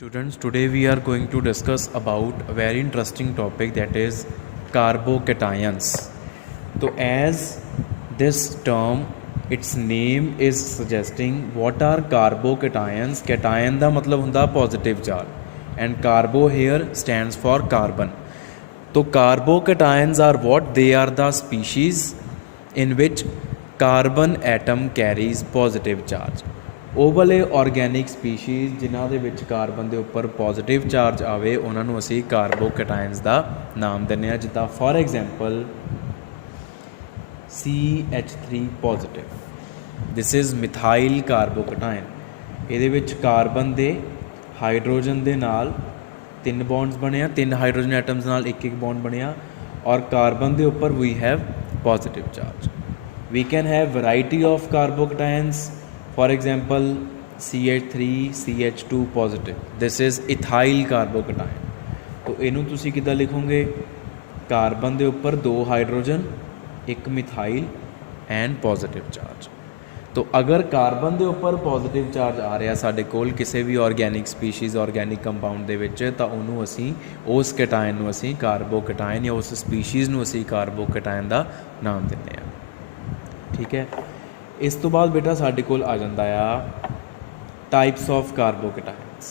Students, today we are going to discuss about a very interesting topic, that is carbocations. So as this term, its name is suggesting, what are carbocations? Cation ਦਾ मतलब ਹੁੰਦਾ positive charge and carbo here stands for carbon. So carbocations are what? They are the species in which carbon atom carries positive charge. ਉਹ ਵਾਲੇ organic species ਜਿਨ੍ਹਾਂ ਦੇ ਵਿੱਚ carbon ਦੇ ਉੱਪਰ positive charge ਆਵੇ ਉਹਨਾਂ ਨੂੰ ਅਸੀਂ ਕਾਰਬੋਕੈਟਾਇਨਸ ਦਾ ਨਾਮ ਦਿੰਦੇ ਹਾਂ। ਜਿੱਦਾਂ for example CH3 positive, this is methyl carbocation. ਇਹਦੇ ਵਿੱਚ ਕਾਰਬਨ ਦੇ ਹਾਈਡਰੋਜਨ ਦੇ ਨਾਲ 3 ਬੌਂਡਸ ਬਣਿਆ, 3 ਹਾਈਡਰੋਜਨ ਐਟਮਸ ਨਾਲ ਇੱਕ ਬੌਂਡ ਬਣਿਆ, ਔਰ ਕਾਰਬਨ ਦੇ ਉੱਪਰ ਵੀ have positive charge. We can have variety of carbocations, for example CH3 CH2 positive, this is ethyl carbocation। तो ਇਹਨੂੰ ਤੁਸੀਂ ਕਿੱਦਾਂ ਲਿਖੋਗੇ? ਕਾਰਬਨ ਦੇ ਉੱਪਰ 2 hydrogen, 1 methyl and positive charge. तो अगर ਕਾਰਬਨ ਦੇ ਉੱਪਰ ਪੋਜ਼ੀਟਿਵ ਚਾਰਜ ਆ ਰਿਹਾ ਸਾਡੇ ਕੋਲ ਕਿਸੇ ਵੀ ਆਰਗੈਨਿਕ ਸਪੀਸ਼ੀਜ਼ ਆਰਗੈਨਿਕ ਕੰਪਾਊਂਡ ਦੇ ਵਿੱਚ, ਤਾਂ ਉਹਨੂੰ ਅਸੀਂ ਉਸ ਕੈਟਾਇਨ ਨੂੰ ਅਸੀਂ ਕਾਰਬੋਕੈਟਾਇਨ ਜਾਂ ਉਸ ਸਪੀਸ਼ੀਜ਼ ਨੂੰ ਅਸੀਂ ਕਾਰਬੋਕੈਟਾਇਨ ਦਾ ਨਾਮ ਦਿੰਦੇ ਹਾਂ। ਠੀਕ ਹੈ। ਇਸ ਤੋਂ ਬਾਅਦ ਬੇਟਾ ਸਾਡੇ ਕੋਲ ਆ ਜਾਂਦਾ ਆ ਟਾਈਪਸ ਆਫ ਕਾਰਬੋਕੈਟਾਇਨਸ।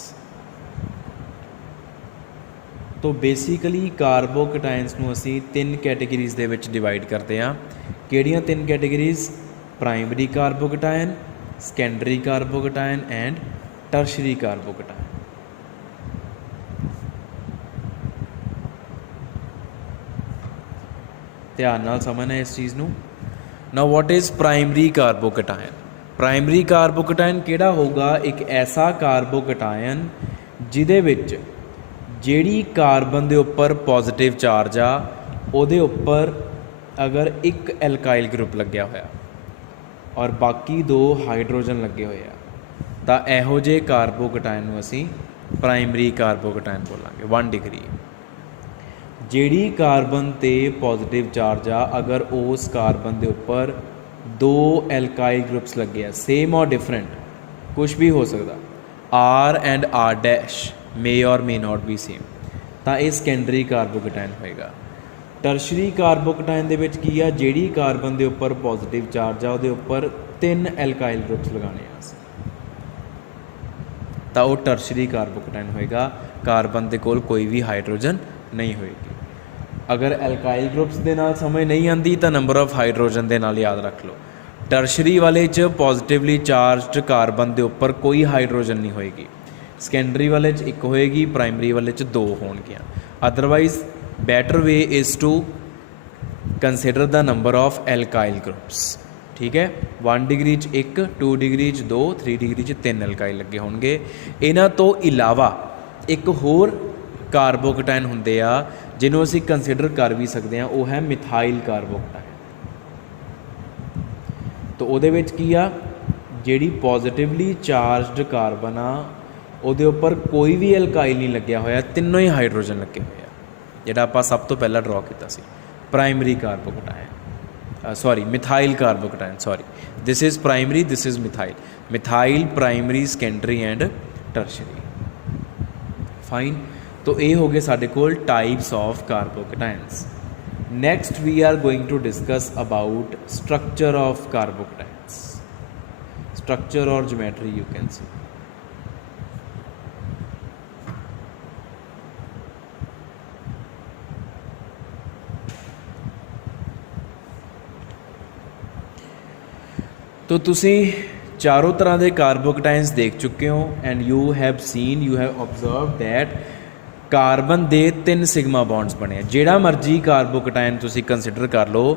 ਤੋ ਬੇਸਿਕਲੀ ਕਾਰਬੋਕੈਟਾਇਨਸ ਨੂੰ ਅਸੀਂ 3 ਕੈਟੇਗਰੀਜ਼ ਦੇ ਵਿੱਚ ਡਿਵਾਈਡ ਕਰਦੇ ਹਾਂ। ਕਿਹੜੀਆਂ 3 categories? Primary carbocation, secondary carbocation and tertiary carbocation. ਧਿਆਨ ਨਾਲ ਸਮਝਣਾ ਇਸ ਚੀਜ਼ ਨੂੰ। Now what is primary carbocation? Primary carbocation ਕਿਹੜਾ ਹੋਊਗਾ? ਇੱਕ ਐਸਾ ਕਾਰਬੋਕੈਟਾਇਨ ਜਿਹਦੇ ਵਿੱਚ ਜਿਹੜੀ ਕਾਰਬਨ ਦੇ ਉੱਪਰ ਪੋਜ਼ੀਟਿਵ ਚਾਰਜ ਆ ਉਹਦੇ ਉੱਪਰ ਅਗਰ ਇੱਕ ਐਲਕਾਈਲ ਗਰੁੱਪ ਲੱਗਿਆ ਹੋਇਆ ਔਰ ਬਾਕੀ 2 ਹਾਈਡਰੋਜਨ ਲੱਗੇ ਹੋਏ ਆ, ਤਾਂ ਇਹੋ ਜਿਹੇ ਕਾਰਬੋਕੈਟਾਇਨ ਨੂੰ ਅਸੀਂ ਪ੍ਰਾਇਮਰੀ ਕਾਰਬੋਕੈਟਾਇਨ ਬੋਲਾਂਗੇ। 1 ਡਿਗਰੀ ਜਿਹੜੀ ਕਾਰਬਨ 'ਤੇ ਪੋਜ਼ੀਟਿਵ ਚਾਰਜ ਆ, ਅਗਰ ਉਸ ਕਾਰਬਨ ਦੇ ਉੱਪਰ 2 ਐਲਕਾਈਲ ਗਰੁੱਪਸ ਲੱਗੇ ਆ, ਸੇਮ ਔਰ ਡਿਫਰੈਂਟ, ਕੁਛ ਵੀ ਹੋ ਸਕਦਾ, R ਐਂਡ R ਡੈਸ਼ ਮੇ ਔਰ ਮੇ ਨਾਟ ਬੀ ਸੇਮ, ਤਾਂ ਇਹ ਸੈਕੰਡਰੀ ਕਾਰਬੋਕੈਟਾਇਨ ਹੋਏਗਾ। ਟਰਸ਼ਰੀ ਕਾਰਬੋਕੈਟਾਇਨ ਦੇ ਵਿੱਚ ਕੀ ਆ? ਜਿਹੜੀ ਕਾਰਬਨ ਦੇ ਉੱਪਰ ਪੋਜ਼ੀਟਿਵ ਚਾਰਜ ਆ ਉਹਦੇ ਉੱਪਰ 3 ਐਲਕਾਈਲ ਗਰੁੱਪਸ ਲਗਾਉਣੇ ਆ ਅਸੀਂ, ਤਾਂ ਉਹ ਟਰਸ਼ਰੀ ਕਾਰਬੋਕੈਟਾਇਨ ਹੋਏਗਾ। ਕਾਰਬਨ ਦੇ ਕੋਲ ਕੋਈ ਵੀ ਹਾਈਡਰੋਜਨ ਨਹੀਂ ਹੋਏਗੀ। ਅਗਰ ਐਲਕਾਈਲ ਗਰੁੱਪਸ ਦੇ ਨਾਲ ਸਮਝ ਨਹੀਂ ਆਉਂਦੀ ਤਾਂ ਨੰਬਰ ਆਫ ਹਾਈਡਰੋਜਨ ਦੇ ਨਾਲ ਯਾਦ ਰੱਖ ਲਓ। ਟਰਸ਼ਰੀ ਵਾਲੇ 'ਚ ਪੋਜ਼ੀਟਿਵਲੀ ਚਾਰਜਡ ਕਾਰਬਨ ਦੇ ਉੱਪਰ ਕੋਈ ਹਾਈਡਰੋਜਨ ਨਹੀਂ ਹੋਏਗੀ, ਸੈਕੰਡਰੀ ਵਾਲੇ 'ਚ 1 ਹੋਏਗੀ, ਪ੍ਰਾਇਮਰੀ ਵਾਲੇ 'ਚ 2 ਹੋਣਗੀਆਂ। Otherwise better way is to consider the number of alkyl groups. ਠੀਕ ਹੈ। 1 ਡਿਗਰੀ 'ਚ 1, 2 ਡਿਗਰੀ 'ਚ 2, 3 ਡਿਗਰੀ 'ਚ 3 ਐਲਕਾਈਲ ਲੱਗੇ ਹੋਣਗੇ। ਇਹਨਾਂ ਤੋਂ ਇਲਾਵਾ ਇੱਕ ਹੋਰ ਕਾਰਬੋਕੈਟਾਇਨ ਹੁੰਦੇ ਆ ਜਿਹਨੂੰ ਅਸੀਂ ਕੰਸੀਡਰ ਕਰ ਵੀ ਸਕਦੇ ਹਾਂ, ਉਹ ਹੈ ਮਿਥਾਈਲ ਕਾਰਬੋਕੈਟਾਇਨ। ਤਾਂ ਉਹਦੇ ਵਿੱਚ ਕੀ ਆ? ਜਿਹੜੀ ਪੋਜ਼ੀਟਿਵਲੀ ਚਾਰਜਡ ਕਾਰਬਨ ਆ ਉਹਦੇ ਉੱਪਰ ਕੋਈ ਵੀ ਐਲਕਾਈਲ ਨਹੀਂ ਲੱਗਿਆ ਹੋਇਆ, ਤਿੰਨੋਂ ਹੀ ਹਾਈਡਰੋਜਨ ਲੱਗੇ ਹੋਏ ਆ, ਜਿਹੜਾ ਆਪਾਂ ਸਭ ਤੋਂ ਪਹਿਲਾਂ ਡਰਾ ਕੀਤਾ ਸੀ। Primary carbocation, sorry methyl carbocation, sorry, this is primary, this is methyl. Methyl, primary, secondary and tertiary. Fine. तो ये हो गए साढ़े कोल types of carbocations. Next we are going to discuss about structure of carbocations, structure और geometry you can see. तो तुसी चारों तरह के कार्बोकैटाइन्स देख चुके हो and you have seen, you have observe that carbon ਦੇ 3 ਸਿਗਮਾ ਬੌਂਡਸ ਬਣੇ। ਜਿਹੜਾ ਮਰਜੀ ਕਾਰਬੋਕੈਟਾਇਨ ਤੁਸੀਂ ਕੰਸੀਡਰ ਕਰ ਲਓ,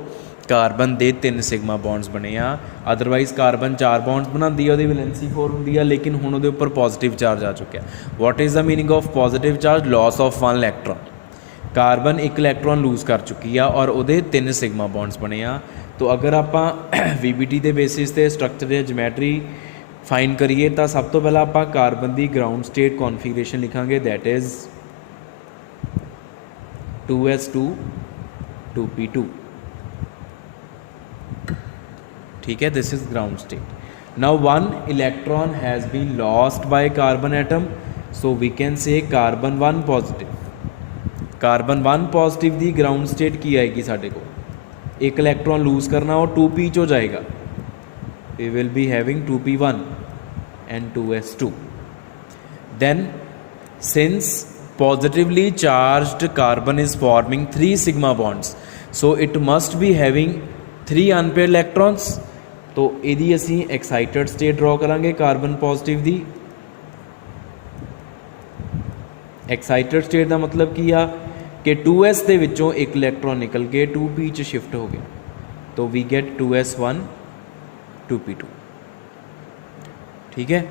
ਕਾਰਬਨ ਦੇ 3 ਸਿਗਮਾ ਬੌਂਡਸ ਬਣੇ ਆ। ਅਦਰਵਾਈਜ਼ ਕਾਰਬਨ 4 ਬੌਂਡਸ ਬਣਾਉਂਦੀ ਆ, ਉਹਦੀ ਵੈਲੈਂਸੀ 4 ਹੁੰਦੀ ਆ, ਲੇਕਿਨ ਹੁਣ ਉਹਦੇ ਉੱਪਰ ਪੋਜ਼ੀਟਿਵ ਚਾਰਜ ਆ ਚੁੱਕਿਆ। What is the meaning of positive charge? Loss of 1 electron. Carbon 1 electron lose ਕਰ ਚੁੱਕੀ ਆ ਔਰ ਉਹਦੇ 3 ਸਿਗਮਾ ਬੌਂਡਸ ਬਣੇ ਆ। ਤਾਂ ਅਗਰ ਆਪਾਂ VBT ਦੇ ਬੇਸਿਸ 'ਤੇ ਸਟਰਕਚਰ ਜਾਂ ਜਿਓਮੈਟਰੀ ਫਾਈਂਡ ਕਰੀਏ ਤਾਂ ਸਭ ਤੋਂ ਪਹਿਲਾਂ ਆਪਾਂ ਕਾਰਬਨ ਦੀ ਗਰਾਊਂਡ ਸਟੇਟ ਕੌਨਫੀਗਰੇਸ਼ਨ ਲਿਖਾਂਗੇ, ਦੈਟ ਇਜ਼ 2s2 2p2। ठीक है, this is ground state. Now one electron has been lost by carbon atom so we can say carbon 1 positive. Carbon 1 positive की ग्राउंड स्टेट की आएगी साढ़े को, एक इलैक्ट्रॉन लूज करना और 2p हो जाएगा। We will be having 2p1 and 2s2। then since positively charged carbon is forming 3 sigma bonds, so it must be having 3 unpaired electrons। तो ਇਹਦੀ ਅਸੀਂ एक्साइटेड स्टेट ड्रॉ करांगे कार्बन पॉजिटिव ਦੀ। Excited state ਦਾ मतलब ਕੀ ਆ कि 2s ਦੇ ਵਿੱਚੋਂ ਇੱਕ ਇਲੈਕਟ੍ਰੋਨ ਨਿਕਲ ਕੇ 2p 'ਚ ਸ਼ਿਫਟ ਹੋ ਗਿਆ, तो we get 2s1 2p2। ठीक है,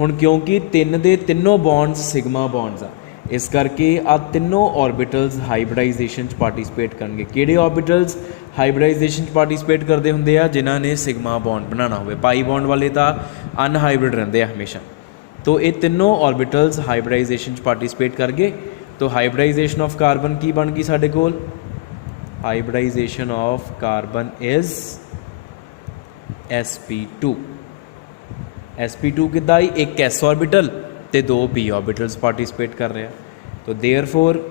ਹੁਣ ਕਿਉਂਕਿ ਤਿੰਨ ਦੇ ਤਿੰਨੋਂ ਬੌਂਡਸ ਸਿਗਮਾ ਬੌਂਡਸ ਆ, ਇਸ ਕਰਕੇ ਆ ਤਿੰਨੋਂ ऑर्बिटल्स ਹਾਈਬ੍ਰਿਡਾਈਜੇਸ਼ਨ 'ਚ ਪਾਰਟੀਸਪੇਟ ਕਰਨਗੇ। ਕਿਹੜੇ ऑर्बिटल्स ਹਾਈਬ੍ਰਿਡਾਈਜੇਸ਼ਨ 'ਚ ਪਾਰਟੀਸਪੇਟ ਕਰਦੇ ਹੁੰਦੇ ਆ? ਜਿਨ੍ਹਾਂ ਨੇ ਸਿਗਮਾ ਬੌਂਡ ਬਣਾਉਣਾ ਹੋਵੇ। ਪਾਈ ਬੌਂਡ ਵਾਲੇ ਤਾਂ ਅਨਹਾਈਬ੍ਰਿਡ ਰਹਿੰਦੇ ਆ ਹਮੇਸ਼ਾ। तो ये तीनों ऑर्बिटल्स हाइब्रिडाइजेशन पार्टिसिपेट कर गए। तो हाइब्रिडाइजेशन ऑफ कार्बन की बन गई साढ़े कोल? Hybridisation of carbon is sp2। sp2 किदा ही एक s ऑर्बिटल ते 2 p ऑर्बिटल्स पार्टिसिपेट कर रहे हैं। तो therefore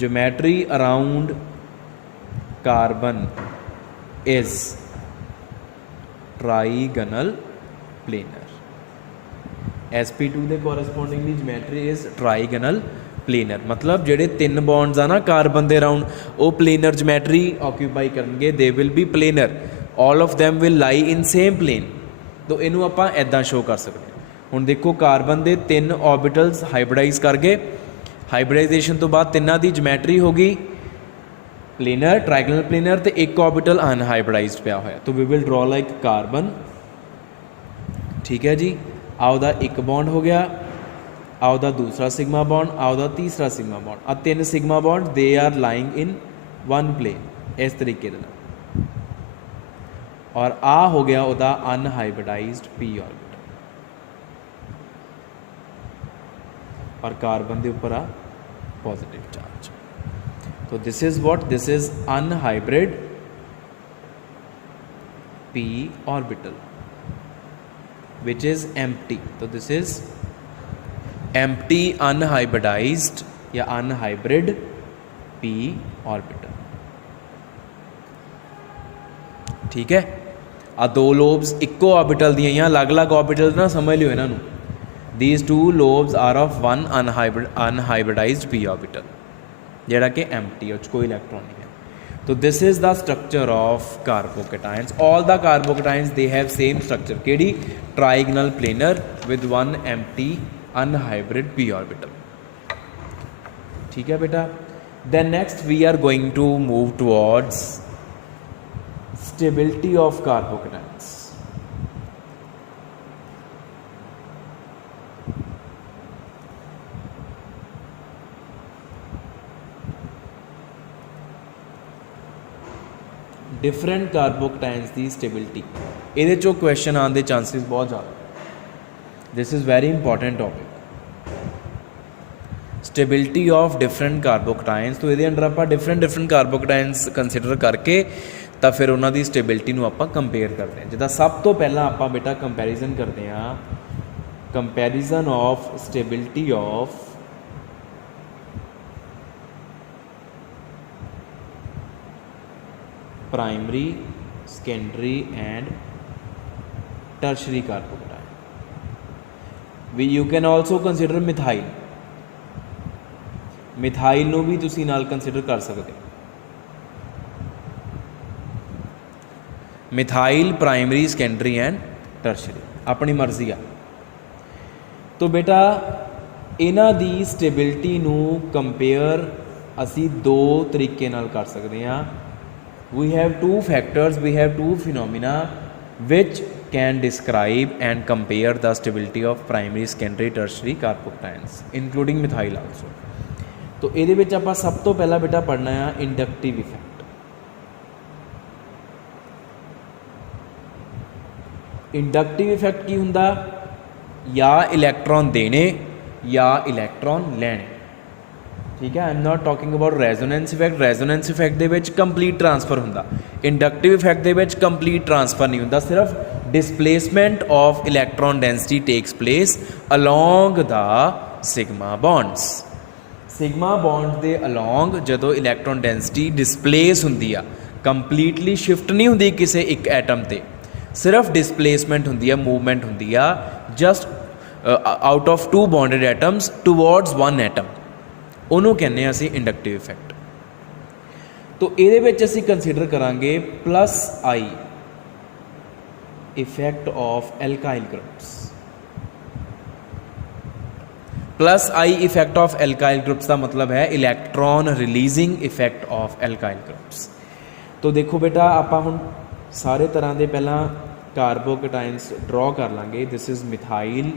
geometry around carbon is trigonal planar. sp2 ਦੇ ਕੋਰਸਪੋਂਡਿੰਗਲੀ ਜਿਓਮੈਟਰੀ ਇਜ਼ ਟ੍ਰਾਈਗਨਲ ਪਲੇਨਰ, मतलब ਜਿਹੜੇ ਤਿੰਨ ਬੌਂਡਸ ਆ ਨਾ ਕਾਰਬਨ ਦੇ ਅਰਾਊਂਡ ਉਹ ਪਲੇਨਰ ਜਿਓਮੈਟਰੀ ਆਕਿਊਪਾਈ ਕਰਨਗੇ। They will be planar, all of them will lie in same plain. तो ਇਹਨੂੰ ਆਪਾਂ ਇੱਦਾਂ ਸ਼ੋ ਕਰ ਸਕਦੇ ਹਾਂ। ਹੁਣ ਦੇਖੋ ਕਾਰਬਨ ਦੇ 3 ऑर्बिटल्स ਹਾਈਬ੍ਰਿਡਾਈਜ਼ ਕਰ ਗਏ। ਹਾਈਬ੍ਰਿਡਾਈਜੇਸ਼ਨ ਤੋਂ ਬਾਅਦ ਤਿੰਨਾਂ ਦੀ ਜਿਓਮੈਟਰੀ ਹੋ ਗਈ ਪਲੇਨਰ, ਟ੍ਰਾਈਗਨਲ ਪਲੇਨਰ, ਤੇ ਇੱਕ ऑर्बिटल ਅਨਹਾਈਬ੍ਰਿਡਾਈਜ਼ਡ ਪਿਆ ਹੋਇਆ। तो we will draw like carbon. ठीक है जी, आओ दा एक बॉन्ड हो गया, आओ दा दूसरा सिग्मा बॉन्ड, आओ दा तीसरा सिग्मा बॉन्ड। आ 3 sigma bond they are lying in one plane इस तरीके दे नाल। और आ हो गया उदा अनहाइब्रिडाइज्ड p ऑर्बिटल, और कार्बन के उपर आ पॉजिटिव चार्ज। तो this is what, this is unhybrid p orbital which is empty। तो this is empty unhybridized या unhybrid p orbital। ठीक है, आ 2 lobes इक्को ऑर्बिटल दी हैं, अलग अलग ऑर्बिटल ना समझ लियो इन्हां नूं। these 2 lobes are of one unhybridized p orbital जेड़ा कि empty, उस कोई इलेक्ट्रॉन नहीं है। तो this is the structure of carbocations. All the carbocations they have same structure, केड़ी? Trigonal planar with one empty unhybridised p orbital. ठीक है बेटा। Then next we are going to move towards stability of carbocations. Different carbocations की stability, ये question आने के chances बहुत ज़्यादा। This is very important topic, stability of different carbocations. तो ये अंडर आप डिफरेंट कार्बोकेटाइंस कंसिडर करके तो फिर उन्होंने स्टेबिलिटी आप कंपेयर करते हैं। जिदा सब तो पहला आप बेटा कंपैरिजन करते हैं, comparison of stability of primary, secondary and tertiary carbocation. You can also consider methyl, methyl नूं भी तुसीं नाल कंसिडर कर सकते। Methyl primary, secondary and tertiary अपनी मर्जी आ। तो बेटा इन्हां दी स्टेबिलिटी नूं कंपेयर असी 2 तरीके नाल कर सकते हैं। We have 2 factors, we have 2 phenomena which can describe and compare the stability of primary, secondary, tertiary carbocations including methyl also। तो ਇਹਦੇ ਵਿੱਚ ਆਪਾਂ ਸਭ ਤੋਂ ਪਹਿਲਾਂ ਬੇਟਾ ਪੜ੍ਹਨਾ ਹੈ ਇੰਡਕਟਿਵ ਇਫੈਕਟ। ਇੰਡਕਟਿਵ ਇਫੈਕਟ ਕੀ ਹੁੰਦਾ? ਜਾਂ ਇਲੈਕਟ੍ਰੋਨ ਦੇਣੇ ਜਾਂ ਇਲੈਕਟ੍ਰੋਨ ਲੈਣੇ। ठीक है, I am not talking about resonance effect. Resonance effect दे विच कंप्लीट ट्रांसफर हुंदा, इंडक्टिव इफैक्ट दे विच कंप्लीट ट्रांसफर नहीं हुंदा, सिर्फ displacement of electron density takes place along the sigma bonds. Sigma bond ਦੇ ਅਲੋਂਗ ਜਦੋਂ ਇਲੈਕਟ੍ਰੋਨ ਡੈਂਸਿਟੀ ਡਿਸਪਲੇਸ ਹੁੰਦੀ ਆ, ਕੰਪਲੀਟਲੀ ਸ਼ਿਫਟ ਨਹੀਂ ਹੁੰਦੀ ਕਿਸੇ ਇੱਕ ਐਟਮ ਤੇ, ਸਿਰਫ ਡਿਸਪਲੇਸਮੈਂਟ ਹੁੰਦੀ ਆ, ਮੂਵਮੈਂਟ ਹੁੰਦੀ ਆ just out of two bonded atoms towards one atom, ਉਹਨੂੰ ਕਹਿੰਦੇ ਆ ਅਸੀਂ ਇੰਡਕਟਿਵ ਇਫੈਕਟ। ਤੋ ਇਹਦੇ ਵਿੱਚ ਅਸੀਂ ਕੰਸੀਡਰ ਕਰਾਂਗੇ plus I effect of alkyl groups. Plus I effect of alkyl groups का मतलब है electron releasing effect of alkyl groups. तो देखो बेटा आप हुण सारे तरह के पहला कार्बोकटाइन्स ड्रॉ कर लांगे। This is methyl,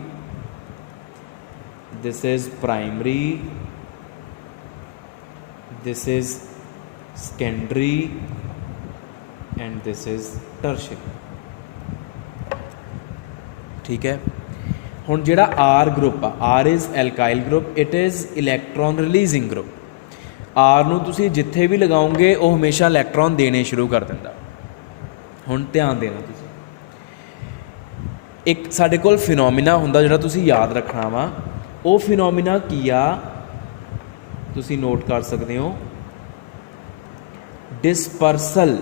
this is primary, this is secondary and this is tertiary. ठीक है, ਹੁਣ ਜਿਹੜਾ आर ग्रुप आ, R is alkyl group, it is electron releasing group. R ਨੂੰ ਤੁਸੀਂ ਜਿੱਥੇ ਵੀ ਲਗਾਓਗੇ ਉਹ ਹਮੇਸ਼ਾ ਇਲੈਕਟ੍ਰੋਨ ਦੇਣੇ ਸ਼ੁਰੂ ਕਰ ਦਿੰਦਾ। ਹੁਣ ਧਿਆਨ ਦੇਣਾ ਤੁਸੀਂ, ਇੱਕ ਸਾਡੇ ਕੋਲ ਫਿਨੋਮੀਨਾ ਹੁੰਦਾ ਜਿਹੜਾ ਤੁਸੀਂ ਯਾਦ ਰੱਖਣਾ ਵਾ। ਉਹ ਫਿਨੋਮੀਨਾ ਕੀ ਆ ਤੁਸੀਂ ਨੋਟ ਕਰ ਸਕਦੇ ਹੋ, ਡਿਸਪਰਸਲ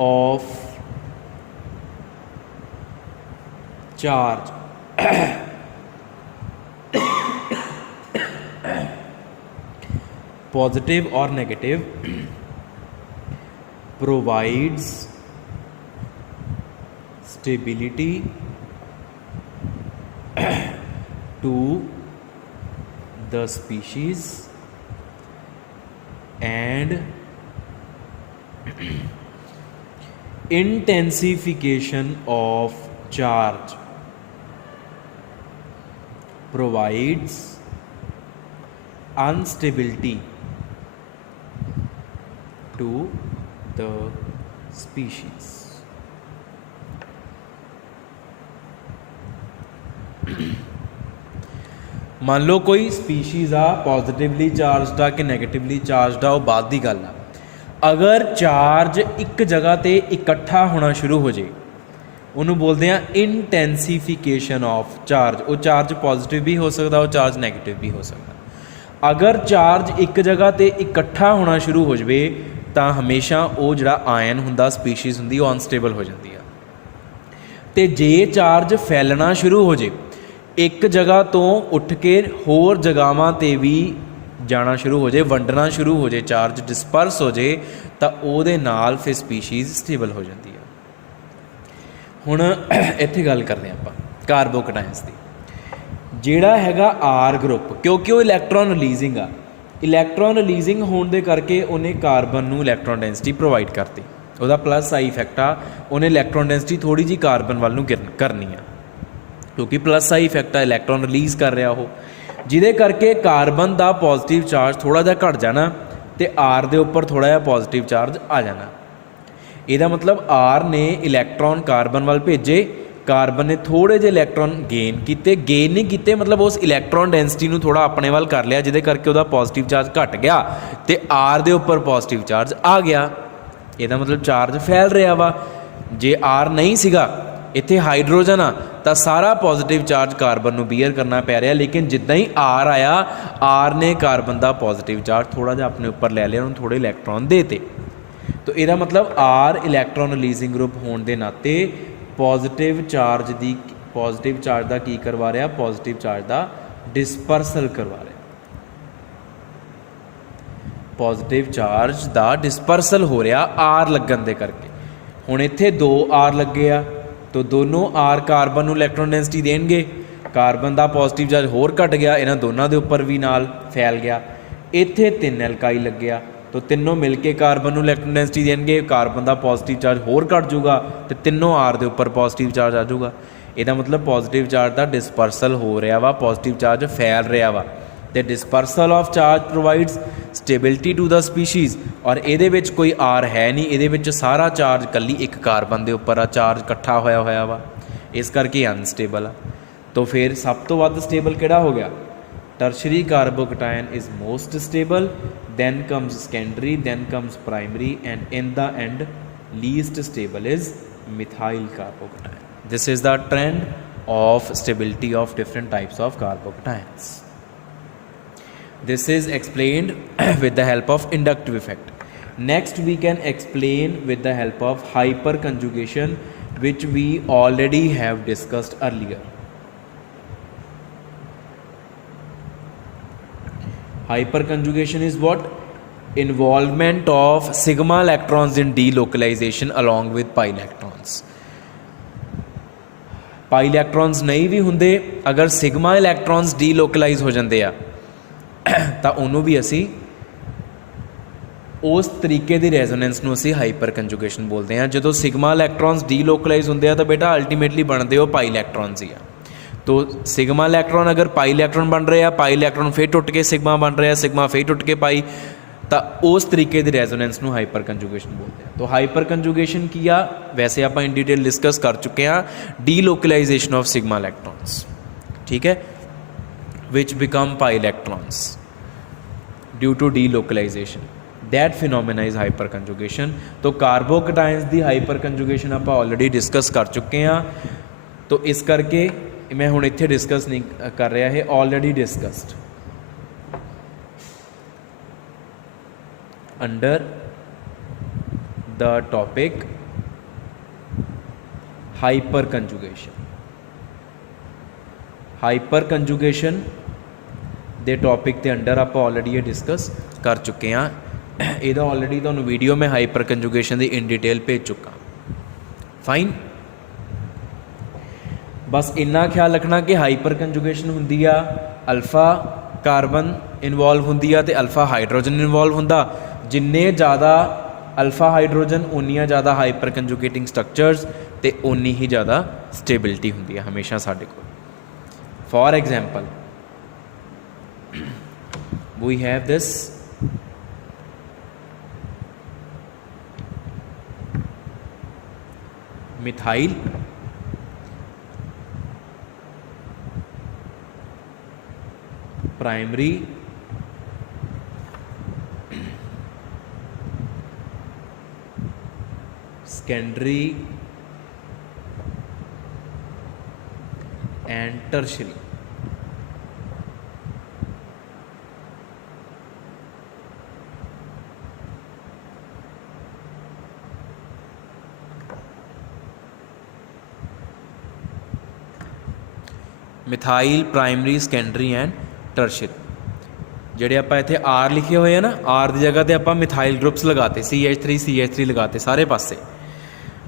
ऑफ चार्ज। पॉजिटिव और negative provides stability to the species and intensification of charge, provides instability to the species। मान लो कोई स्पीशीज़ आ पॉजिटिवली चार्जड आ कि नैगेटिवली चार्जड आ, वो बाद की गल आ। अगर चार्ज एक जगह ते इकट्ठा होना शुरू हो जाए उन्होंने बोलते हैं इंटेंसीफिकेशन ऑफ चार्ज। वो चार्ज पॉजिटिव भी हो सकता, वो चार्ज नैगेटिव भी हो सकता। अगर चार्ज एक जगह ते इकट्ठा होना शुरू हो जाए तो हमेशा वो जिहड़ा आयन हुंदा स्पीशीज़ हुंदी वो अनस्टेबल हो जाती है। तो जे चार्ज फैलना शुरू हो जाए, एक जगह तो उठ के होर जगहों ते भी जाना शुरू हो जाए, वंडना शुरू हो जाए, चार्ज डिस्पर्स हो जाए, तो ਉਹਦੇ ਨਾਲ फिर स्पीशीज़ स्टेबल हो जाती है। ਹੁਣ ਇੱਥੇ ਗੱਲ ਕਰਦੇ ਆਪਾਂ ਕਾਰਬੋਕਟਾਇਨਸ ਦੀ। ਜਿਹੜਾ ਹੈਗਾ ਆਰ ਗਰੁੱਪ, ਕਿਉਂਕਿ ਉਹ ਇਲੈਕਟ੍ਰੋਨ ਰਿਲੀਜ਼ਿੰਗ ਆ, ਇਲੈਕਟ੍ਰੋਨ ਰਿਲੀਜ਼ਿੰਗ ਹੋਣ ਦੇ ਕਰਕੇ ਉਹਨੇ ਕਾਰਬਨ ਨੂੰ ਇਲੈਕਟ੍ਰੋਨ ਡੈਂਸਿਟੀ ਪ੍ਰੋਵਾਈਡ ਕਰਤੀ। ਉਹਦਾ ਪਲੱਸ ਆਈ ਇਫੈਕਟ ਆ, ਉਹਨੇ ਇਲੈਕਟ੍ਰੋਨ ਡੈਂਸਿਟੀ ਥੋੜ੍ਹੀ ਜਿਹੀ ਕਾਰਬਨ ਵੱਲ ਨੂੰ ਕਰਨੀ ਆ, ਕਿਉਂਕਿ ਪਲੱਸ ਆਈ ਇਫੈਕਟ ਆ, ਇਲੈਕਟ੍ਰੋਨ ਰਿਲੀਜ਼ ਕਰ ਰਿਹਾ ਉਹ, ਜਿਹਦੇ ਕਰਕੇ ਕਾਰਬਨ ਦਾ ਪੋਜ਼ੀਟਿਵ ਚਾਰਜ ਥੋੜ੍ਹਾ ਜਿਹਾ ਘਟ ਜਾਣਾ ਅਤੇ ਆਰ ਦੇ ਉੱਪਰ ਥੋੜ੍ਹਾ ਜਿਹਾ ਪੋਜ਼ੀਟਿਵ ਚਾਰਜ ਆ ਜਾਣਾ। ਇਹਦਾ ਮਤਲਬ ਆਰ ਨੇ ਇਲੈਕਟ੍ਰੋਨ ਕਾਰਬਨ ਵੱਲ ਭੇਜੇ, ਕਾਰਬਨ ਨੇ ਥੋੜ੍ਹੇ ਜਿਹੇ ਇਲੈਕਟ੍ਰੋਨ ਗੇਨ ਨਹੀਂ ਕੀਤੇ, ਮਤਲਬ ਉਸ ਇਲੈਕਟ੍ਰੋਨ ਡੈਂਸਿਟੀ ਨੂੰ ਥੋੜ੍ਹਾ ਆਪਣੇ ਵੱਲ ਕਰ ਲਿਆ, ਜਿਹਦੇ ਕਰਕੇ ਉਹਦਾ ਪੋਜ਼ੀਟਿਵ ਚਾਰਜ ਘਟ ਗਿਆ ਅਤੇ ਆਰ ਦੇ ਉੱਪਰ ਪੋਜ਼ੀਟਿਵ ਚਾਰਜ ਆ ਗਿਆ। ਇਹਦਾ ਮਤਲਬ ਚਾਰਜ ਫੈਲ ਰਿਹਾ ਵਾ। ਜੇ ਆਰ ਨਹੀਂ ਸੀਗਾ, ਇੱਥੇ ਹਾਈਡਰੋਜਨ ਆ, ਤਾਂ ਸਾਰਾ ਪੋਜ਼ੀਟਿਵ ਚਾਰਜ ਕਾਰਬਨ ਨੂੰ ਬੀਅਰ ਕਰਨਾ ਪੈ ਰਿਹਾ। ਲੇਕਿਨ ਜਿੱਦਾਂ ਹੀ ਆਰ ਆਇਆ, ਆਰ ਨੇ ਕਾਰਬਨ ਦਾ ਪੋਜ਼ੀਟਿਵ ਚਾਰਜ ਥੋੜ੍ਹਾ ਜਿਹਾ ਆਪਣੇ ਉੱਪਰ ਲੈ ਲਿਆ, ਉਹਨੂੰ ਥੋੜ੍ਹੇ ਇਲੈਕਟ੍ਰੋਨ ਦੇ ਤੇ। तो ਇਹਦਾ मतलब आर इलैक्ट्रॉन रिलीजिंग ग्रुप होने के नाते पॉजिटिव चार्ज का की करवा रहा, पॉजिटिव चार्ज का डिस्पर्सल करवा रहा। पॉजिटिव चार्ज का डिस्पर्सल हो रहा आर लगन के करके। हुण इत्थे दो आर लगे आ, तो दोनों आर कार्बन नूं इलैक्ट्रॉन डेंसिटी देणगे, कार्बन का पॉजिटिव चार्ज होर घट गया, इन्हां दोनों के उपर भी नाल फैल गया। इत्थे 3 एल्काइल लगे आ, तो तीनों मिलके कार्बन को इलैक्ट्रॉन डेंसिटी देंगे, कार्बन का पॉजिटिव चार्ज होर घट जूगा, तो तीनों आर के उपर पॉजिटिव चार्ज आ जाऊगा। ਇਹਦਾ मतलब पॉजिटिव चार्ज का डिस्पर्सल हो रहा वा, पॉजिटिव चार्ज फैल रहा वा। तो dispersal of charge provides stability to the species. और ये कोई आर है नहीं, ये सारा चार्ज कली एक कार्बन के उपर आ, चार्ज इकट्ठा होया वा, इस करके अनस्टेबल आ। तो फिर सब तो वध स्टेबल किहड़ा हो गया? Tertiary carbocation is most stable, then comes secondary, then comes primary, and in the end least stable is methyl carbocation. This is the trend of stability of different types of carbocations. This is explained with the help of inductive effect. Next we can explain with the help of hyperconjugation, which we already have discussed earlier. Hyperconjugation is what? Involvement of sigma electrons in delocalization along with pi electrons. Pi electrons नहीं भी ਹੁੰਦੇ, अगर sigma electrons delocalize हो ਜਾਂਦੇ ਆ ਤਾਂ ਉਹਨੂੰ ਵੀ ਅਸੀਂ ਉਸ ਤਰੀਕੇ ਦੀ ਰੈਜ਼ੋਨੈਂਸ ਨੂੰ ਅਸੀਂ ਹਾਈਪਰ ਕੰਜੂਗੇਸ਼ਨ ਬੋਲਦੇ ਹਾਂ। ਜਦੋਂ ਸਿਗਮਾ ਇਲੈਕਟ੍ਰॉन्स ਡੀਲੋਕਲਾਈਜ਼ ਹੁੰਦੇ ਆ ਤਾਂ ਬੇਟਾ ਅਲਟੀਮੇਟਲੀ ਬਣਦੇ ਉਹ ਪਾਈ ਇਲੈਕਟ੍ਰॉन्स ਹੀ ਆ। तो सिग्मा इलैक्ट्रॉन अगर पाई इलैक्ट्रॉन बन रहे हैं, पाई इलैक्ट्रॉन फिर टुट के सिग्मा बन रहे हैं, सिग्मा फिर टुट के पाई, तो उस तरीके की रेजोनेंस में हाइपर कंजूगेशन बोलते हैं। तो हाइपर कंजूगेशन किया वैसे आप इन डिटेल डिस्कस कर चुके हैं, डीलोकलाइजेशन ऑफ सिग्मा इलैक्ट्रॉन्स, ठीक है, which become pi electrons due to delocalisation, that phenomena is hyperconjugation. तो कार्बोकटाइंस की हाइपर कंजूगेशन आप ऑलरेडी डिस्कस कर चुके हैं, तो इस करके मैं हुण इत्थे डिस्कस नहीं कर रहा है, already discussed under the topic hyperconjugation. Hyperconjugation दे टॉपिक के अंडर आप ऑलरेडी ये डिस्कस कर चुके हैं। ਇਹਦਾ ऑलरेडी ਤੁਹਾਨੂੰ वीडियो में हाइपर कंजूगेशन की इन डिटेल भेज चुका। फाइन, बस इन्ना ख्याल रखना कि हाइपर कंजूगेशन होंदी आ अल्फा कार्बन इनवॉल्व होंदी आ ते अल्फा हाइड्रोजन इनवॉल्व होंदा। जिन्ने ज़्यादा अल्फा हाइड्रोजन उन्नियां ज़्यादा हाइपर कंजूगेटिंग स्ट्रक्चर्स ते उन्नी ही ज़्यादा स्टेबिलिटी होंदी है हमेशा साडे कोल। For example we have this methyl primary secondary and tertiary. Methyl primary secondary and tertiary ਜਿਹੜੇ ਆਪਾਂ ਇੱਥੇ आर लिखे हुए हैं ना, आर की जगह पर आप मिथाइल ग्रुप्स लगाते, CH3 लगाते सारे पासे।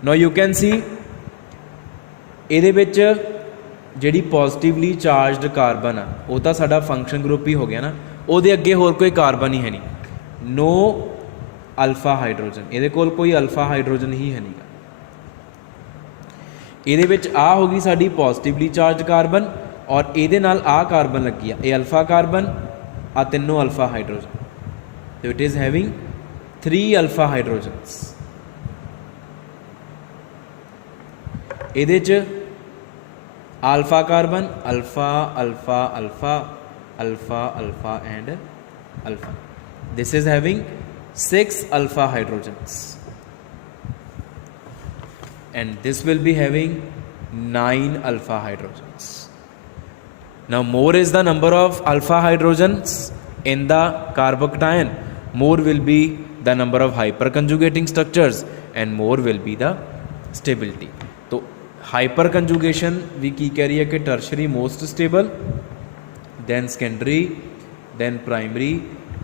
नो यू कैन सी ਇਹਦੇ ਵਿੱਚ ਜਿਹੜੀ ਪੋਜ਼ਿਟਿਵਲੀ ਚਾਰਜਡ ਕਾਰਬਨ ਆ ਉਹ ਤਾਂ ਸਾਡਾ ਫੰਕਸ਼ਨ ਗਰੁੱਪ ਹੀ ਹੋ ਗਿਆ ਨਾ, ਉਹਦੇ ਅੱਗੇ ਹੋਰ ਕੋਈ ਕਾਰਬਨ ਹੀ ਹੈ ਨਹੀਂ, ਨੋ ਅਲਫਾ ਹਾਈਡਰੋਜਨ, ਇਹਦੇ ਕੋਲ ਕੋਈ ਅਲਫਾ ਹਾਈਡਰੋਜਨ ਹੀ ਹੈ ਨਹੀਂਗਾ। ਇਹਦੇ ਵਿੱਚ ਆ ਹੋ ਗਈ ਸਾਡੀ ਪੋਜ਼ਿਟਿਵਲੀ ਚਾਰਜ ਕਾਰਬਨ ਔਰ ਇਹਦੇ ਨਾਲ ਆ ਕਾਰਬਨ ਲੱਗੀ ਆ, ਇਹ ਅਲਫਾ ਕਾਰਬਨ ਆ ਤਿੰਨੋਂ alpha hydrogen, so it is having 3 alpha hydrogens। ਇਹਦੇ 'ਚ alpha carbon alpha alpha alpha alpha alpha and alpha, this is having 6 alpha hydrogens and this will be having 9 alpha hydrogens। Now more is the number of alpha hydrogens in the carbocation, more will be the number of hyperconjugating structures and more will be the stability। तो hyperconjugation भी की कह रही है कि tertiary most stable, then secondary, then primary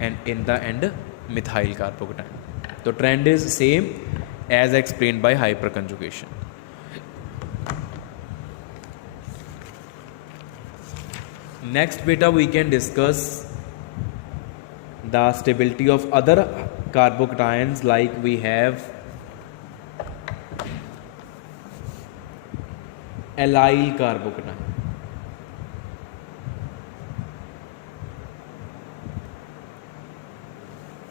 and in the end methyl carbocation। तो trend is same as explained by hyperconjugation। Next beta we can discuss the stability of other carbocations, like we have allyl carbocation।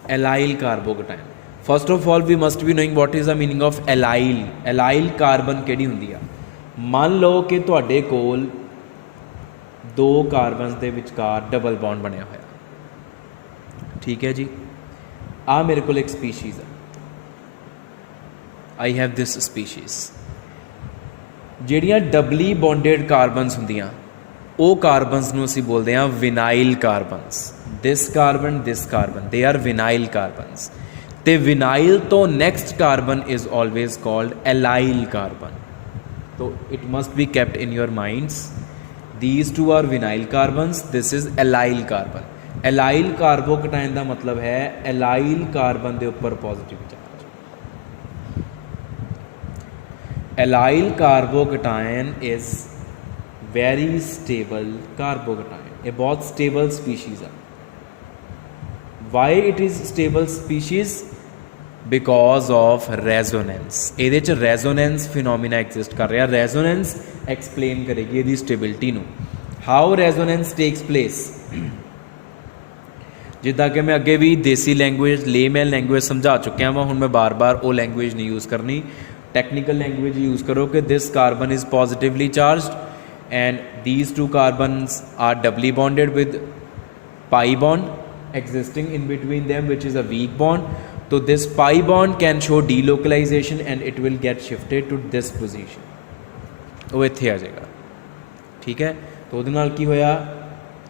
Allyl carbocation, first of all we must be knowing what is the meaning of allyl। allyl carbon ਕਿਹੜੀ ਹੁੰਦੀ ਆ? ਮੰਨ ਲਓ ਕਿ ਤੁਹਾਡੇ ਕੋਲ दो कार्बनस के विचकार डबल बॉन्ड बनया होया, ठीक है जी। आ मेरे को एक स्पीशीज़ है, आई हैव दिस स्पीशीज़, ਜਿਹੜੀਆਂ ਡਬਲੀ ਬੌਂਡਡ ਕਾਰਬਨਸ ਹੁੰਦੀਆਂ ਉਹ ਕਾਰਬਨਸ ਨੂੰ ਅਸੀਂ ਬੋਲਦੇ ਹਾਂ ਵਿਨਾਈਲ ਕਾਰਬਨਸ। ਦਿਸ ਕਾਰਬਨ ਦੇ ਆਰ ਵਿਨਾਈਲ ਕਾਰਬਨਸ। ਤੇ ਵਿਨਾਈਲ ਤੋਂ next carbon is always called allyl carbon. तो it must be kept in your minds, these two are vinyl carbons, this is allyl carbon। allyl carbocation का मतलब है allyl कार्बन के ऊपर positive charge. allyl carbocation is very stable carbocation, ये बहुत stable species है। Why it is stable species? Because of resonance. ये resonance phenomena exist कर रहा। रेजोनेंस एक्सप्लेन करेगी ये स्टेबिलिटी नू। How resonance takes place? जिदा कि मैं अगे भी देसी लैंग्वेज लेमैन लैंग्वेज समझा चुकिया वा, हुण मैं बार बार वो लैंग्वेज नहीं यूज़ करनी, टैक्नीकल लैंग्वेज यूज़ करो कि this carbon is positively charged and these two carbons are doubly bonded with pi bond existing in between them which is a weak bond. तो this pi bond can show delocalisation and it will get shifted to this position, वो इत्थे आ जाएगा। ठीक है, तो उहदे नाल की होया,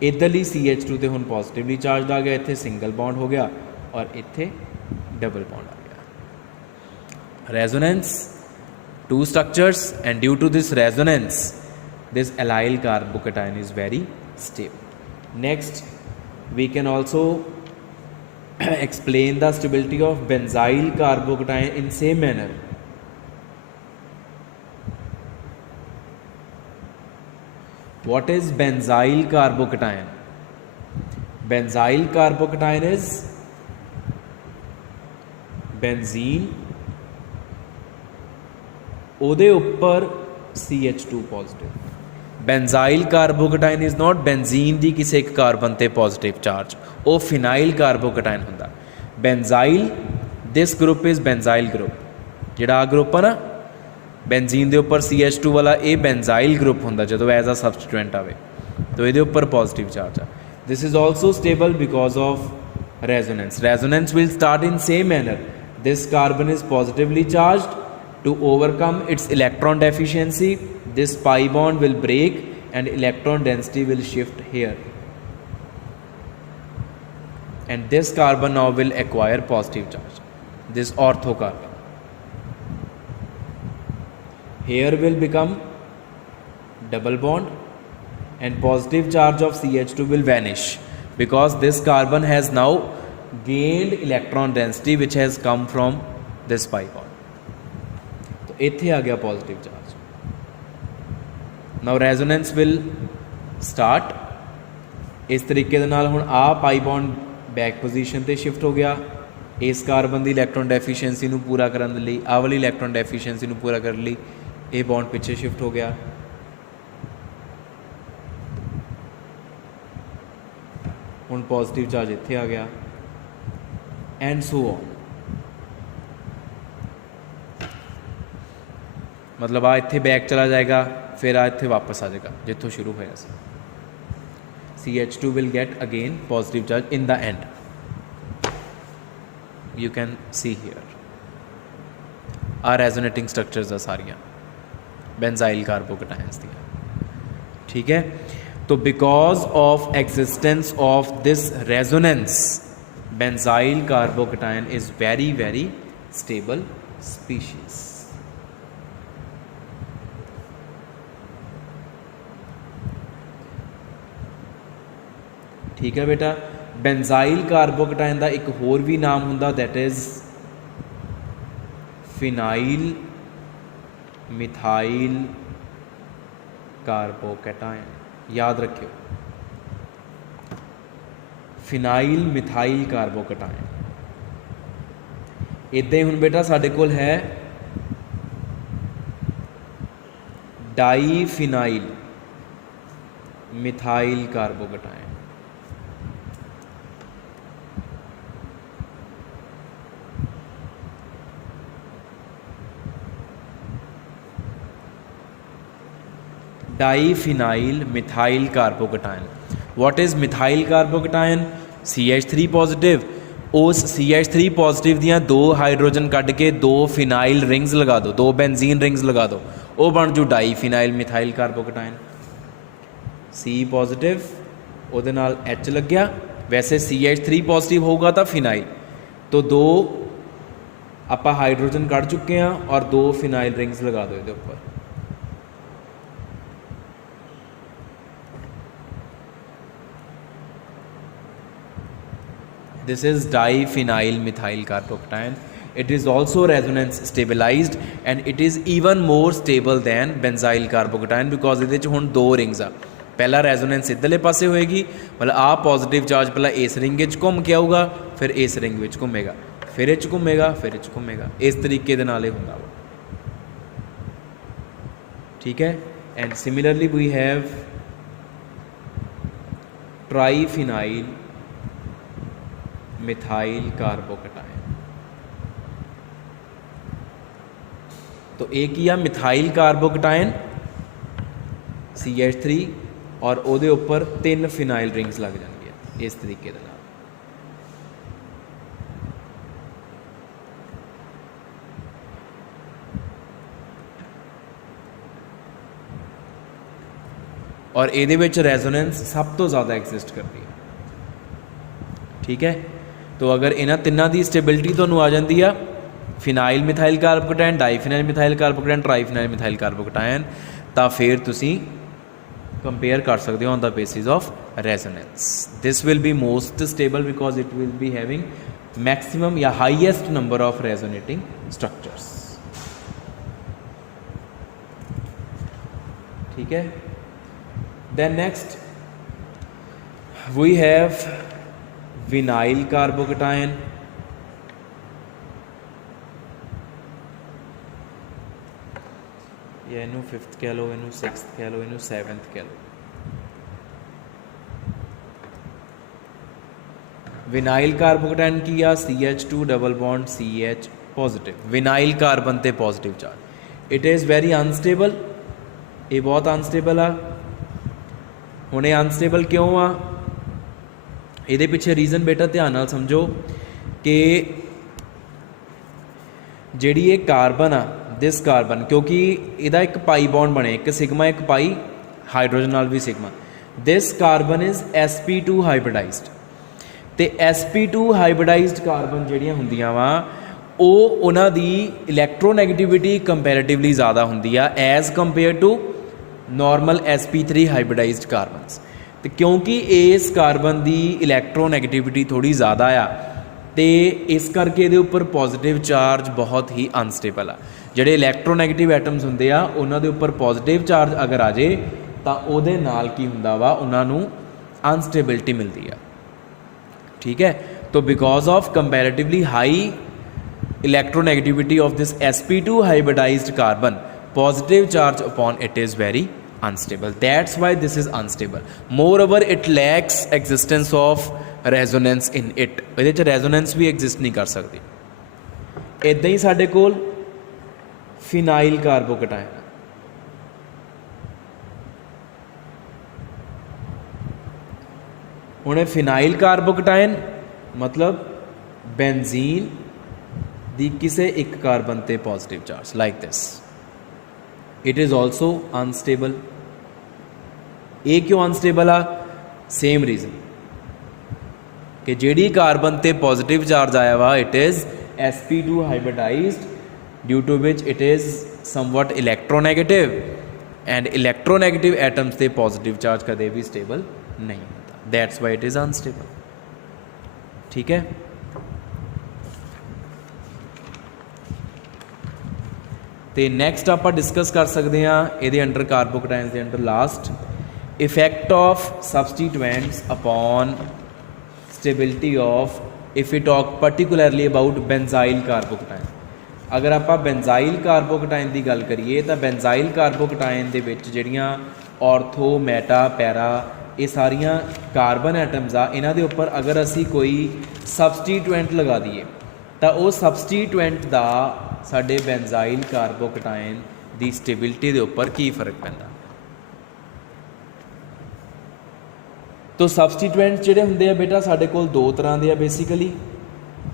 इधरली CH2 ते हुण पॉजिटिवली चार्ज आ गया, इत्थे सिंगल बॉन्ड हो गया और इत्थे डबल बॉन्ड आ गया। Resonance, two structures and due to this resonance this allyl carbocation is very stable. Next we can also explain the stability of benzyl carbocation in same manner। What is benzyl carbocation? Benzyl carbocation is benzene, ਉਹਦੇ ਉੱਪਰ CH2 positive. Benzyl carbocation is not benzene की किसी एक carbon ते positive charge, वो phenyl carbocation होंदा। Benzyl this group is benzyl group, जिहड़ा आ ग्रुप है ना बेंजीन के उपर CH2 वाला, ये बेंजाइल ग्रुप होंदा जो एज अ सबस्टिट्यूएंट आवे, तो ये उपर पॉजिटिव चार्ज आ। This is also stable because of resonance. Resonance will start in same manner. This carbon is positively charge. To overcome its electron deficiency, this pi bond will break and electron density will shift here, and this carbon now will acquire positive charge, this ortho carbon here will become double bond and positive charge of CH2 will vanish because this carbon has now gained electron density which has come from this pi bond। इत्थे आ गया positive charge. Now resonance will start इस तरीके दे नाल। हुण आ pi bond back position ते shift हो गया, इस कार्बन की इलैक्ट्रॉन डेफिशिएंसी नूं पूरा करन लई, आ वाली इलैक्ट्रॉन डेफिशिएंसी नूं पूरा करन लई ये बॉन्ड पिछे शिफ्ट हो गया। हुण पॉजिटिव चार्ज इत्थे आ गया एंड सो ऑन। मतलब आ इत्थे बैक चला जाएगा, फिर आ इत्थे वापस आ जाएगा जितों शुरू होया सी। CH2 will get again positive charge in the end. You can see here आ रेजोनेटिंग स्ट्रक्चर्स आ सारियां बेंजाइल कार्बोकटाइन्स दी। ठीक है, तो because of existence of this resonance benzyl carbocation is very very stable species. ठीक है बेटा, बेंजाइल कार्बोकटाइन का एक होर भी नाम होंदा, दैट इज़ फिनाइल मिथाइल कार्बोकटाइन। याद रखियो, फिनाइल मिथाइल कार्बोकटाइन। इदां ही हुण बेटा साडे कोल है diphenyl methyl carbocation. Diphenyl methyl कार्बोकटाइन। What is methyl कार्बोकटाइन? CH3 positive, उस CH3 पॉजिटिव दियाँ दो हाइड्रोजन कट के दो फिनाइल रिंग्स लगा दो, दो बेंजीन रिंग्स लगा दो, वो बन जू डाईफिनाइल मिथाइल कार्बोकटाइन। सी पॉजिटिव ਉਹਦੇ ਨਾਲ H लग्या, वैसे CH3 पॉजिटिव होगा तो फिनाइल, तो दो आप हाइड्रोजन कढ़ चुके हैं और दो फिनाइल रिंग्स लगा दो ये उपर। This is diphenyl methyl carbocation. It is also resonance stabilized and it is even more stable than benzyl carbocation because ਇਹਦੇ ਚ ਹੁਣ दो रिंग्स आ। पहला रेजोनेंस इधरले पासे होएगी, मतलब आ पॉजिटिव चार्ज पहला इस रिंग विच घूम के आऊगा, फिर इस रिंग विच घूमेगा, फिर इच घूमेगा, फिर इच घूमेगा, इस तरीके दे नाल हुंदा वा। ठीक है। And similarly we have triphenyl methyl carbocation. तो एक ही आ मिथाइल कार्बोकटाइन CH3 और ਉਹਦੇ ਉੱਪਰ 3 ਫਿਨਾइल रिंग्स लग जाएंगे इस तरीके ਦੇ ਨਾਲ। और ਇਹਦੇ ਵਿੱਚ रेजोनेंस सब तो ज़्यादा एग्जिस्ट करती है। ठीक है। तो अगर इन्हां तिन्नां दी स्टेबिलिटी तुहानूं आ जाती है, phenyl methyl carbocation, diphenyl methyl carbocation, triphenyl methyl carbocation, तो फिर तुसी कंपेयर कर सकते हो on the basis of resonance. This will be most stable because it will be having maximum या highest number of resonating structures. ठीक है। Then next we have vinyl carbocation. या इनू 5th कह लो, इनू 6th कह लो, इनू 7th कह लो। विनाइल कार्बोकटाइन की आ CH2 double bond CH positive, vinyl carbon ते positive charge. It is very unstable, ये बहुत अनस्टेबल आ। हुणे अनस्टेबल क्यों आ, ये पिछे रीजन बेटा ध्यान नाल समझो कि जिहड़ी ये कार्बन आ, दिस कार्बन, क्योंकि इहदा एक पाई बॉन्ड बने, एक सिग्मा एक पाई, हाइड्रोजन नाल भी sigma. This carbon is sp2 hybridized, तो sp2 हाइब्रिडाइज्ड कार्बन जिहड़ियां हुंदियां वा ਉਹ ਉਹਨਾਂ ਦੀ ਇਲੈਕਟ੍ਰੋਨੈਗੇਟਿਵਿਟੀ ਕੰਪੈरेटिवली ज़्यादा ਹੁੰਦੀ ਆ as compare to normal sp3 hybridised carbons. तो क्योंकि इस कार्बन की इलैक्ट्रोनैगेटिविटी थोड़ी ज़्यादा आ, तो इस करके ये उपर पॉजिटिव चार्ज बहुत ही अनस्टेबल आ। जिहड़े इलैक्ट्रोनैगेटिव एटम्स होंदे आ उन्हां दे उपर पॉजिटिव चार्ज अगर आ जाए तो उहदे नाल की हुंदा वा, उन्हां नूं अनस्टेबिलिटी मिलती है। ठीक है। तो because of comparatively high electronegativity of this sp2 hybridised carbon, positive charge upon it is very unstable. That's why this is unstable. Moreover, it lacks existence of resonance in it. ਇਹਦੇ ਚ resonance भी exist नहीं कर सकती। इदां ही साडे कोल phenyl कार्बोकटाइन, हुण phenyl कार्बोकटाइन मतलब बेंजीन दी किसी एक कार्बन ते positive charge like this. It is also unstable. ये क्यों अनस्टेबल आ, सेम रीजन कि जिहड़ी कार्बन ते पॉजिटिव चार्ज आया वा it is sp2 hybridised, due to which it is somewhat electronegative, and electronegative atoms ते पॉजिटिव चार्ज कदे भी स्टेबल नहीं होता। That's why it is unstable. ठीक है। तो नैक्सट आप डिस्कस कर सकते हैं ये अंडर कार्बोकटाइन्स के under last effect of substituents upon stability of, if you talk particularly about benzyl carbocation. अगर आप बेंजाइल कार्बोकटाइन की गल करिए तो बेंजाइल कार्बोकटाइन के विच जिहड़ियां ऑर्थो, मैटा, पैरा, ये सारिया कार्बन एटम्स आ, इन्हां दे उपर अगर असी कोई सबस्टीट्यूएंट लगा दीए तो वो सबस्टीट्यूएंट का साडे बेंजाइल कार्बोकटाइन की स्टेबिलिटी के उपर की फर्क पैंदा। तो सबस्टीट्यूएंट्स जिहड़े हुंदे आ बेटा साडे कोल दो तरह के basically.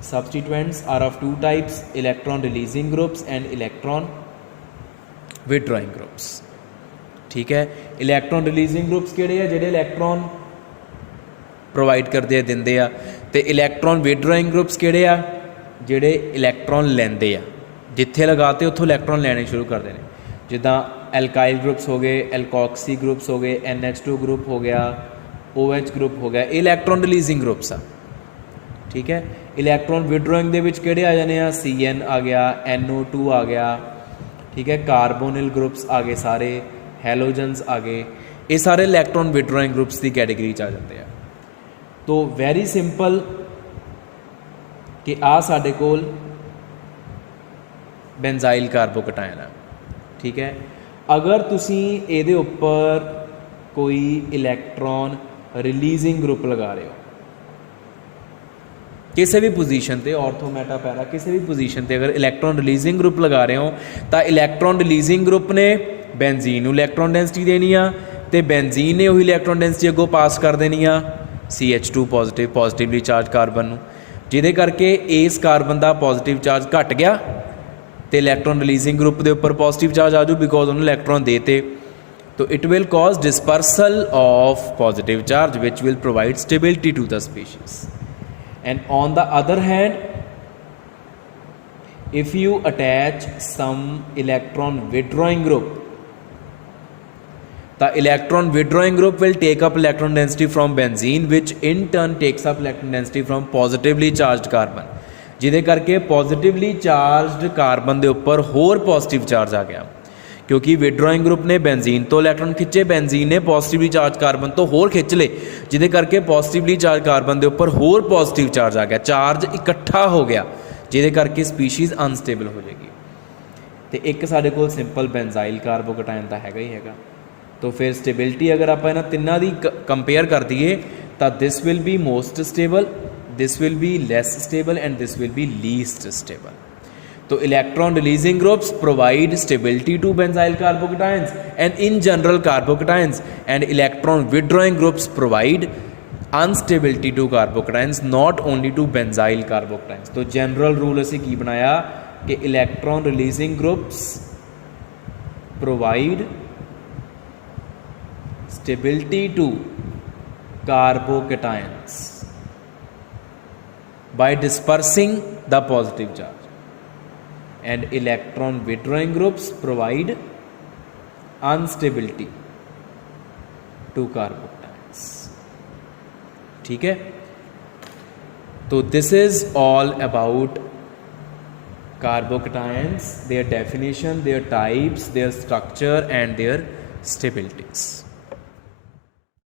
Substituents are of two types, electron releasing groups and electron withdrawing groups. ठीक है, इलैक्ट्रॉन रिलीजिंग ग्रुप्स किहड़े आ, जिहड़े इलैक्ट्रॉन प्रोवाइड करते आ दिंदे आ, ते इलैक्ट्रॉन विदड्रॉइंग ग्रुप्स किहड़े आ, जिहड़े इलैक्ट्रॉन लैंदे आ, जिथे लगाते उत्थों इलैक्ट्रॉन लैने शुरू करते हैं। जिद्दां एल्काइल ग्रुप्स हो गए, एल्कॉक्सी ग्रुप्स हो गए, NH2 ग्रुप हो गया, OH ग्रुप हो गया, इलैक्ट्रॉन रिलीजिंग ग्रुप्स आ। ठीक है, इलैक्ट्रॉन विदड्रॉइंग दे विच किहड़े आ जाने आ, CN आ गया, NO2 आ गया। ठीक है, कार्बोनिल ग्रुप्स आ गए सारे, हैलोजन्स आ गए, ये सारे इलैक्ट्रॉन विदड्रॉइंग ग्रुप्स की कैटेगरी च आ जाते हैं। तो वैरी सिंपल कि आ साडे कोल बेंजाइल कार्बोकटायन है। ठीक है, अगर तुसी इहदे उपर कोई इलैक्ट्रॉन रिलीजिंग ग्रुप लगा रहे हो किसी भी पोजीशन पे, ऑर्थो मेटा पैरा किसी भी पोजीशन पे अगर इलैक्ट्रॉन रिलीजिंग ग्रुप लगा रहे हो तो इलैक्ट्रॉन रिलीजिंग ग्रुप ने बेंजीन नूं इलैक्ट्रॉन डेंसिटी देनी आ, तो बेंजीन ने वही इलैक्ट्रॉन डेंसिटी अगों पास कर देनी आ CH2 positive positively charge carbon नूं, जिहदे करके इस कार्बन का पॉजिटिव चार्ज घट गया तो इलैक्ट्रॉन रिलीजिंग ग्रुप के उपर पॉजिटिव चार्ज आ जाऊ बिकॉज उन्होंने इलैक्ट्रॉन देते। तो it will cause dispersal of positive charge which will provide stability to the species. And on the other hand, if you attach some electron withdrawing group, the electron withdrawing group will take up electron density from benzene, which in turn takes up electron density from positively charged carbon, जिहदे करके positively charged carbon के उपर होर positive charge आ गया, क्योंकि withdrawing group ने benzene तो electron खिंचे, benzene ने पॉजिटिवली चार्ज कार्बन तो होर खिंच ले, जिहदे करके पॉजिटिवली चार्ज कार्बन के उपर होर पॉजिटिव चार्ज आ गया, चार्ज इकट्ठा हो गया, जिहदे करके स्पीशीज़ अनस्टेबल हो जाएगी। तो एक साडे कोल सिंपल बेंजाइल कार्बोकटायन तो हैगा ही हैगा। तो फिर स्टेबिलिटी अगर आप इन्हां तिन्नां दी कंपेयर कर दिए तो this will be most stable, this will be less stable and this will be least stable. तो electron releasing groups provide stability to benzyl carbocations and in general carbocations, and electron withdrawing groups provide unstability to carbocations, not only to benzyl carbocations. तो general rule असी की बनाया कि electron releasing groups provide stability to carbocations by dispersing the positive charge, and electron withdrawing groups provide unstability to carbocations। ठीक है, तो this is all about carbocations, their definition, their types, their structure and their stabilities।